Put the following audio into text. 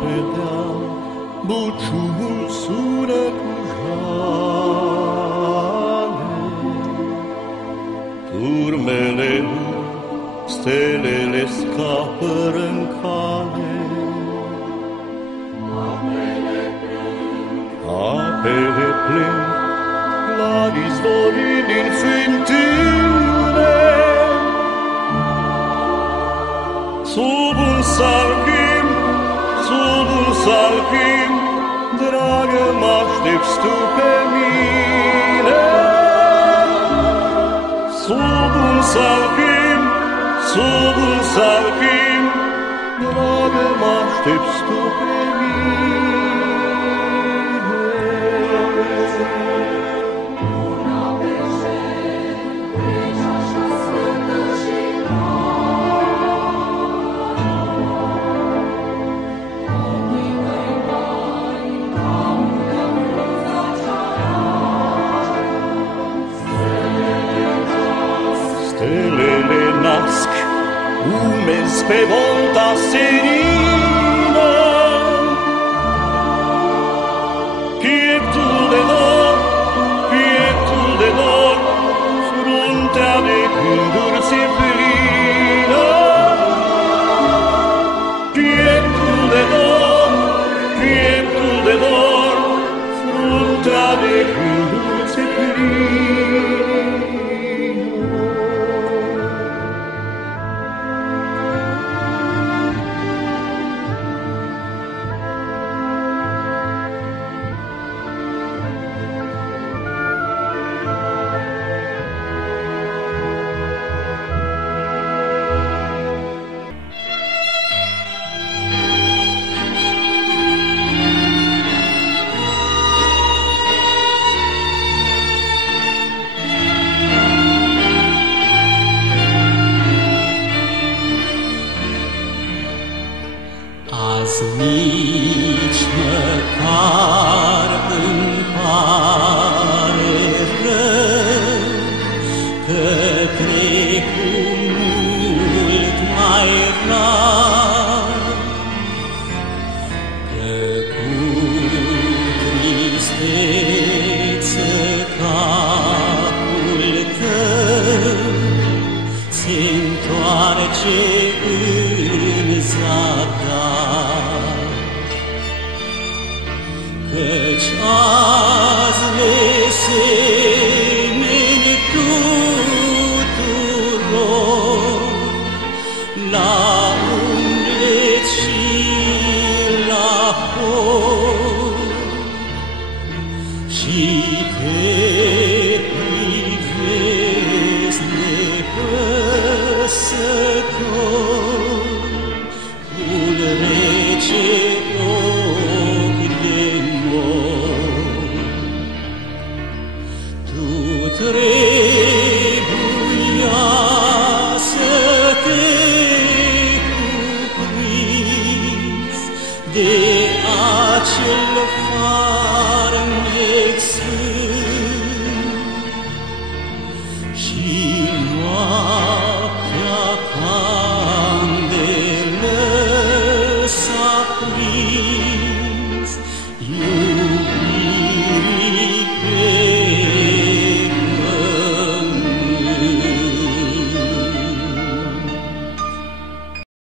pe deal, buciumul sună cu jale. Turmele, stelele scapă în cale. Apele plâng la izvorii din fântâne. Sub un salcâm, dragă, m-aștepți tu pe mine. Sub un salcâm, dragă, m-aștepți tu pe mine. Stelele nasc umezi pe volta senină. Pieptul de dor, fruntea de gânduri ți-e plină. Pieptul de dor, fruntea de gânduri ți-e plină. Azi nici măcar îmi pare rău că trec mult mai rar, că cu tristețe capul tău se-ntoarce în zadar. Căci azi ne se